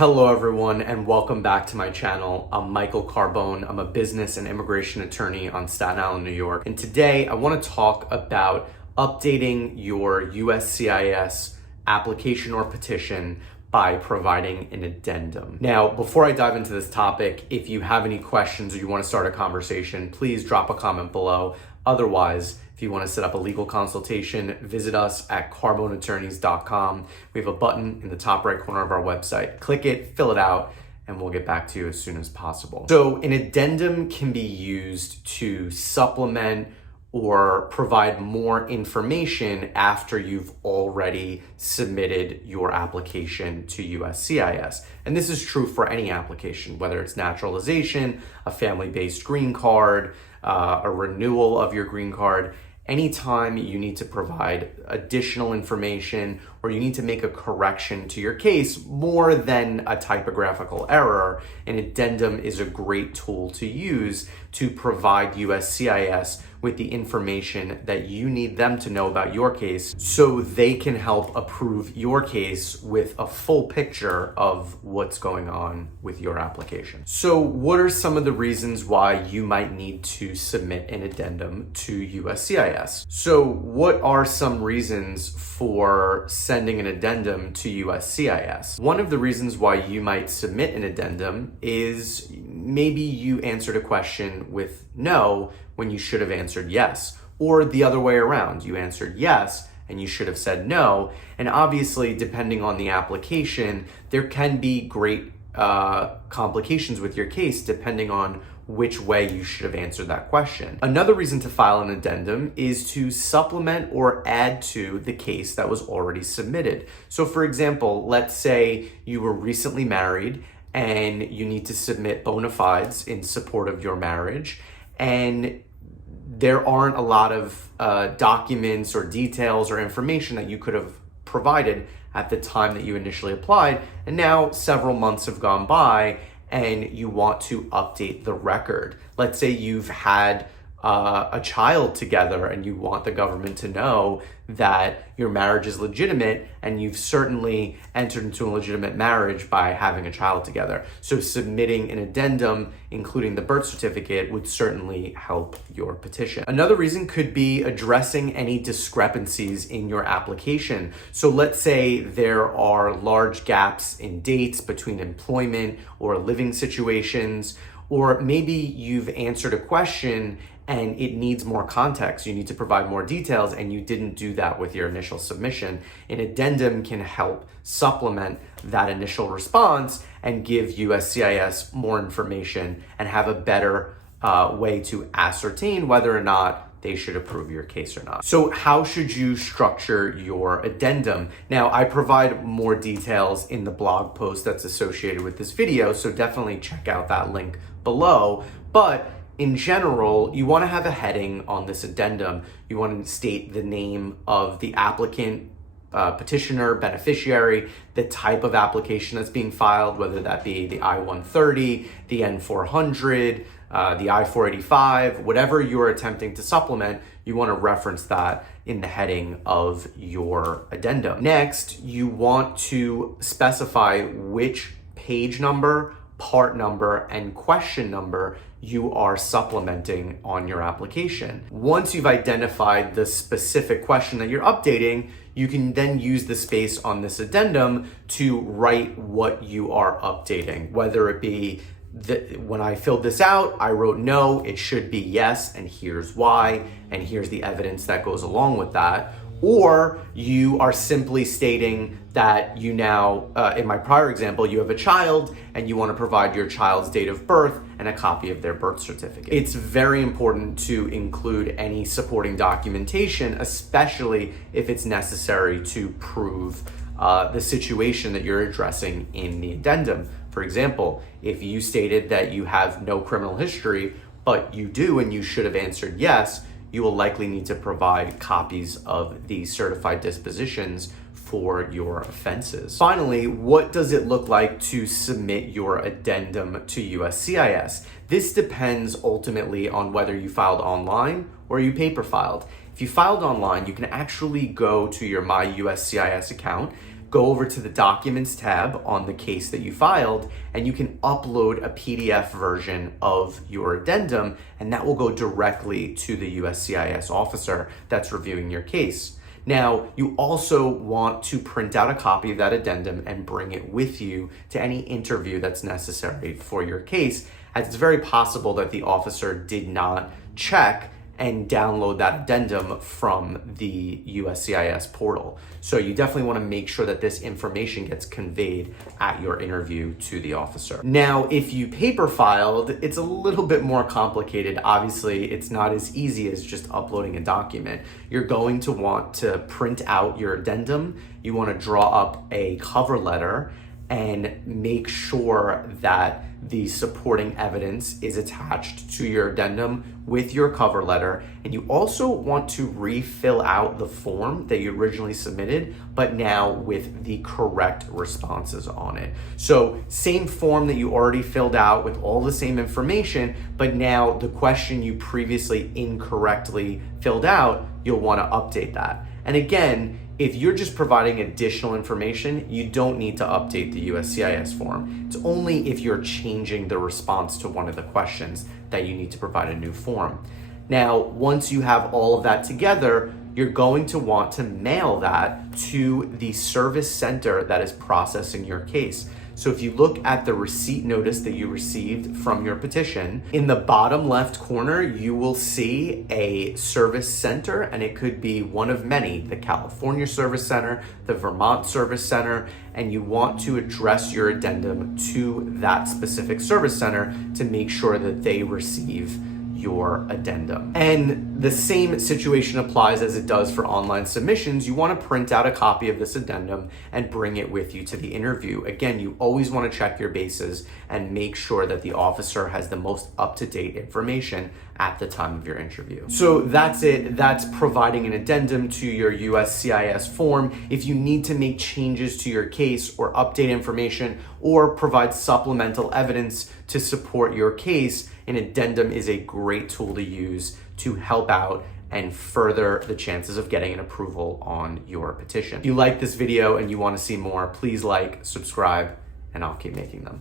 Hello everyone and welcome back to my channel. I'm Michael Carbone. I'm a business and immigration attorney on Staten Island, New York. And today I want to talk about updating your USCIS application or petition by providing an addendum. Now, before I dive into this topic, if you have any questions or you want to start a conversation, please drop a comment below. Otherwise, if you want to set up a legal consultation, visit us at carboneattorneys.com. We have a button in the top right corner of our website. Click it, fill it out, and we'll get back to you as soon as possible. So an addendum can be used to supplement or provide more information after you've already submitted your application to USCIS. And this is true for any application, whether it's naturalization, a family-based green card, a renewal of your green card. Anytime you need to provide additional information or you need to make a correction to your case more than a typographical error, an addendum is a great tool to use to provide USCIS with the information that you need them to know about your case so they can help approve your case with a full picture of what's going on with your application. So what are some of the reasons why you might need to submit an addendum to USCIS? So what are some reasons for sending an addendum to USCIS? One of the reasons why you might submit an addendum is maybe you answered a question with no when you should have answered yes, or the other way around. You answered yes and you should have said no. And obviously, depending on the application, there can be great complications with your case depending on which way you should have answered that question. Another reason to file an addendum is to supplement or add to the case that was already submitted. So for example, let's say you were recently married and you need to submit bona fides in support of your marriage, and there aren't a lot of documents or details or information that you could have provided at the time that you initially applied. And now several months have gone by and you want to update the record. Let's say you've had a child together and you want the government to know that your marriage is legitimate, and you've certainly entered into a legitimate marriage by having a child together. So submitting an addendum, including the birth certificate, would certainly help your petition. Another reason could be addressing any discrepancies in your application. So let's say there are large gaps in dates between employment or living situations, or maybe you've answered a question and it needs more context. You need to provide more details and you didn't do that with your initial submission. An addendum can help supplement that initial response and give USCIS more information and have a better way to ascertain whether or not they should approve your case or not. So how should you structure your addendum? Now, I provide more details in the blog post that's associated with this video, so definitely check out that link below. But in general, you want to have a heading on this addendum. You want to state the name of the applicant, petitioner, beneficiary, the type of application that's being filed, whether that be the I-130, the N-400, the I-485, whatever you're attempting to supplement, you want to reference that in the heading of your addendum. Next, you want to specify which page number, part number, and question number you are supplementing on your application. Once you've identified the specific question that you're updating, you can then use the space on this addendum to write what you are updating, whether it be when I filled this out, I wrote no, it should be yes, and here's why, and here's the evidence that goes along with that. Or you are simply stating that you now, in my prior example, you have a child and you want to provide your child's date of birth and a copy of their birth certificate. It's very important to include any supporting documentation, especially if it's necessary to prove the situation that you're addressing in the addendum. For example, if you stated that you have no criminal history, but you do and you should have answered yes, you will likely need to provide copies of the certified dispositions for your offenses. Finally, what does it look like to submit your addendum to USCIS? This depends ultimately on whether you filed online or you paper filed. If you filed online, you can actually go to your My USCIS account, go over to the Documents tab on the case that you filed, and you can upload a PDF version of your addendum, and that will go directly to the USCIS officer that's reviewing your case. Now, you also want to print out a copy of that addendum and bring it with you to any interview that's necessary for your case, as it's very possible that the officer did not check and download that addendum from the USCIS portal. So you definitely want to make sure that this information gets conveyed at your interview to the officer. Now, if you paper filed, it's a little bit more complicated. Obviously, it's not as easy as just uploading a document. You're going to want to print out your addendum. You want to draw up a cover letter and make sure that the supporting evidence is attached to your addendum with your cover letter. And you also want to refill out the form that you originally submitted, but now with the correct responses on it. So same form that you already filled out with all the same information, but now the question you previously incorrectly filled out, you'll want to update that. And again, if you're just providing additional information, you don't need to update the USCIS form. It's only if you're changing the response to one of the questions that you need to provide a new form. Now, once you have all of that together, you're going to want to mail that to the service center that is processing your case. So if you look at the receipt notice that you received from your petition, in the bottom left corner, you will see a service center, and it could be one of many, the California Service Center, the Vermont Service Center, and you want to address your addendum to that specific service center to make sure that they receive your addendum. And the same situation applies as it does for online submissions. You want to print out a copy of this addendum and bring it with you to the interview. Again, you always want to check your bases and make sure that the officer has the most up-to-date information at the time of your interview. So that's it. That's providing an addendum to your USCIS form. If you need to make changes to your case or update information or provide supplemental evidence to support your case, an addendum is a great tool to use to help out and further the chances of getting an approval on your petition. If you like this video and you want to see more, please like, subscribe, and I'll keep making them.